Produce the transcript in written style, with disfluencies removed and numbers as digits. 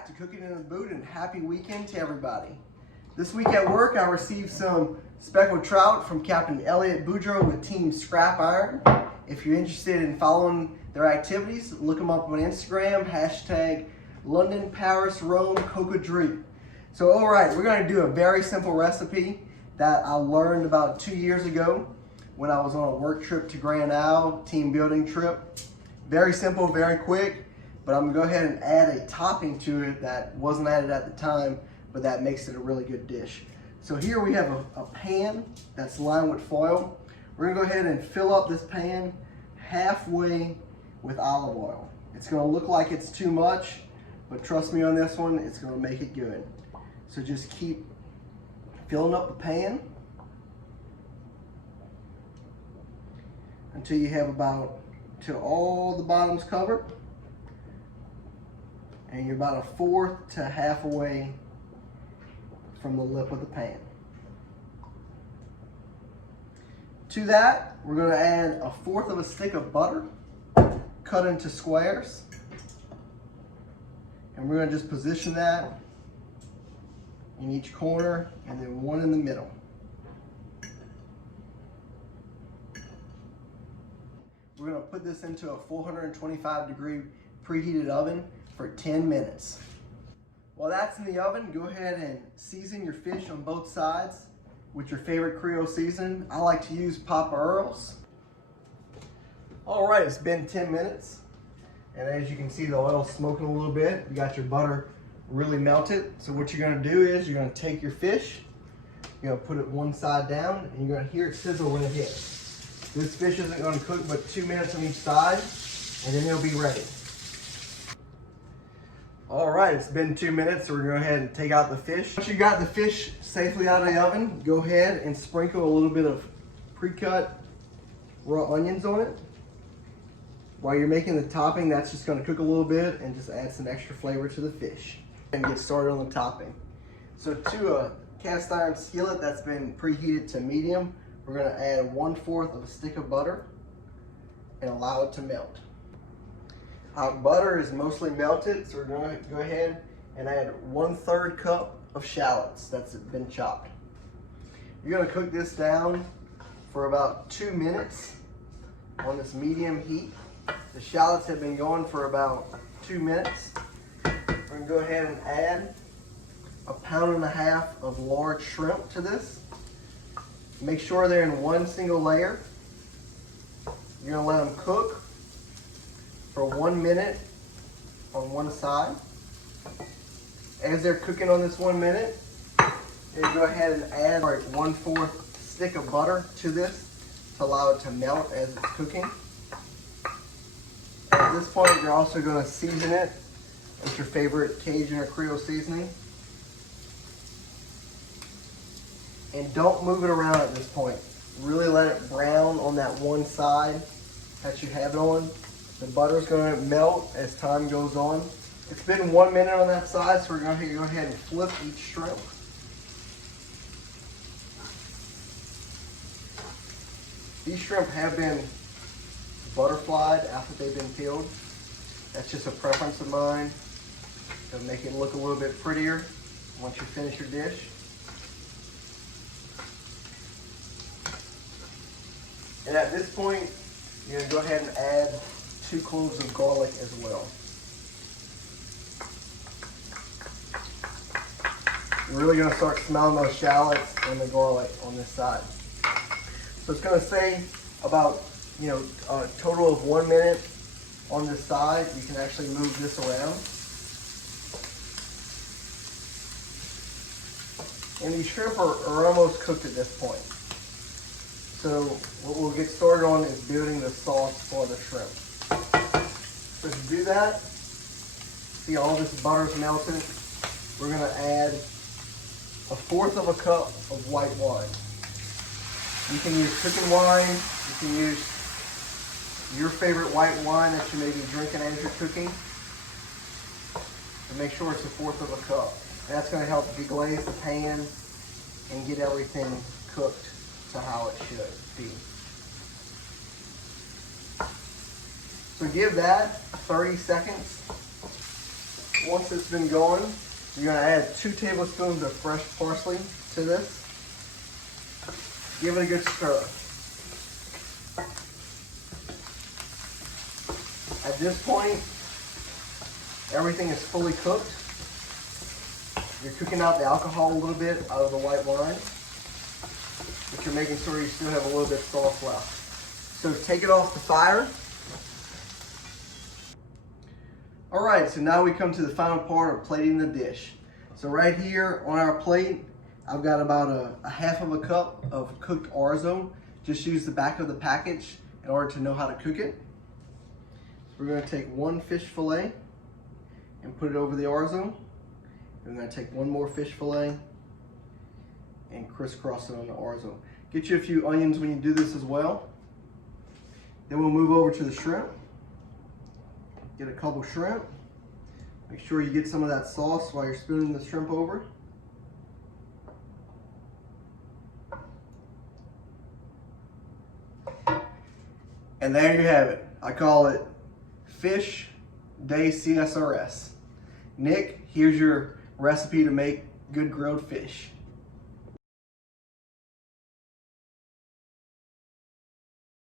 back to Cooking in the Boot, and happy weekend to everybody. This week at work, I received some speckled trout from Captain Elliot Boudreaux with Team Scrap Iron. If you're interested in following their activities, look them up on Instagram, hashtag London, Paris, Rome, Cocodrie. So all right, we're gonna do a very simple recipe that I learned about 2 years ago when I was on a work trip to Grand Isle, team building trip. Very simple, very quick, but I'm gonna go ahead and add a topping to it that wasn't added at the time, but that makes it a really good dish. So here we have a pan that's lined with foil. We're gonna go ahead and fill up this pan halfway with olive oil. It's gonna look like it's too much, but trust me on this one, it's gonna make it good. So just keep filling up the pan until you have till all the bottom's covered, and you're about 1/4 to half away from the lip of the pan. To that, we're going to add 1/4 of a stick of butter cut into squares, and we're going to just position that in each corner and then one in the middle. We're going to put this into a 425-degree preheated oven for 10 minutes. While that's in the oven, go ahead and season your fish on both sides with your favorite Creole seasoning. I like to use Papa Earles. All right, it's been 10 minutes, and as you can see, the oil's smoking a little bit. You got your butter really melted. So what you're going to do is you're going to take your fish, you're going to put it one side down, and you're going to hear it sizzle when it hits. This fish isn't going to cook but 2 minutes on each side, and then it'll be ready. All right, it's been 2 minutes, so we're going to go ahead and take out the fish. Once you got the fish safely out of the oven, go ahead and sprinkle a little bit of pre-cut raw onions on it. While you're making the topping, that's just going to cook a little bit and just add some extra flavor to the fish. And get started on the topping. So to a cast iron skillet that's been preheated to medium, we're going to add 1/4 of a stick of butter and allow it to melt. Our butter is mostly melted, so we're going to go ahead and add 1/3 cup of shallots that's been chopped. You're going to cook this down for about 2 minutes on this medium heat. The shallots have been going for about 2 minutes. We're going to go ahead and add 1.5 pounds of large shrimp to this. Make sure they're in one single layer. You're going to let them cook for 1 minute on one side. As they're cooking on this 1 minute, you go ahead and add 1/4 stick of butter to this to allow it to melt as it's cooking. At this point, you're also going to season it with your favorite Cajun or Creole seasoning. And don't move it around at this point. Really let it brown on that one side that you have it on. The butter's going to melt as time goes on. It's been 1 minute on that side, so we're going to go ahead and flip each shrimp. These shrimp have been butterflied after they've been peeled. That's just a preference of mine. It'll make it look a little bit prettier once you finish your dish. And at this point, you're going to go ahead and add 2 cloves of garlic as well. You're really going to start smelling those shallots and the garlic on this side. So it's going to say about, a total of 1 minute on this side. You can actually move this around. And these shrimp are almost cooked at this point. So what we'll get started on is building the sauce for the shrimp. So to do that, see all this butter's melted. We're going to add 1/4 of a cup of white wine. You can use cooking wine. You can use your favorite white wine that you may be drinking as you're cooking. And make sure it's 1/4 of a cup. And that's going to help deglaze the pan and get everything cooked to how it should be. So give that 30 seconds Once it's been going, you're gonna add 2 tablespoons of fresh parsley to this. Give it a good stir. At this point, everything is fully cooked. You're cooking out the alcohol a little bit out of the white wine, but you're making sure you still have a little bit of sauce left. So take it off the fire. All right, so now we come to the final part of plating the dish. So right here on our plate, I've got about a half of a cup of cooked orzo. Just use the back of the package in order to know how to cook it. So we're gonna take 1 fish fillet and put it over the orzo. We're gonna take 1 more fish fillet and crisscross it on the orzo. Get you a few onions when you do this as well. Then we'll move over to the shrimp. Get a couple shrimp. Make sure you get some of that sauce while you're spooning the shrimp over. And there you have it. I call it Fish Day CSRS. Nick, here's your recipe to make good grilled fish.